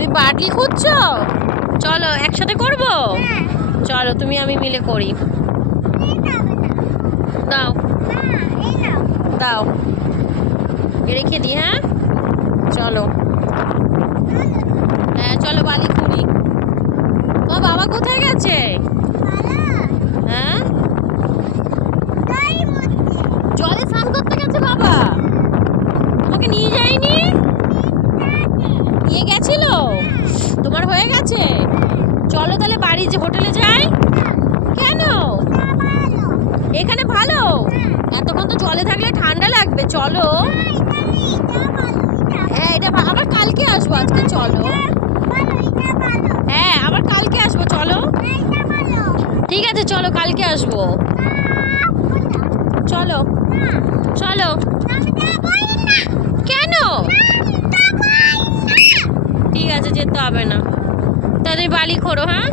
তুমি বার্লি খুঁজছো? চলো একসাথে করবো। চলো তুমি আমি মিলে করি। দাও দাও, রেখে দিই। হ্যাঁ চলো। হ্যাঁ চলো বালি খুঁড়ি। তোমার বাবা কোথায় গেছে? হ্যাঁ জলে স্নান করতে গেছে বাবা। তোমাকে নিয়ে যায়নি? নিয়ে গেছিল? তোমার হয়ে গেছে? চলো তাহলে বাড়ি যে হোটেলে যাই। কেন? এখানে ভালো? এতক্ষণ তো জলে থাকলে ঠান্ডা লাগবে, চলো। হ্যাঁ এটা আবার কালকে আসবো, আজকে চলো। হ্যাঁ আবার কালকে আসবো, চলো। ঠিক আছে চলো কালকে আসবো। চলো চলো। কেন? ঠিক আছে যেতে হবে না, তাহলে বালি খোঁড়ো। হ্যাঁ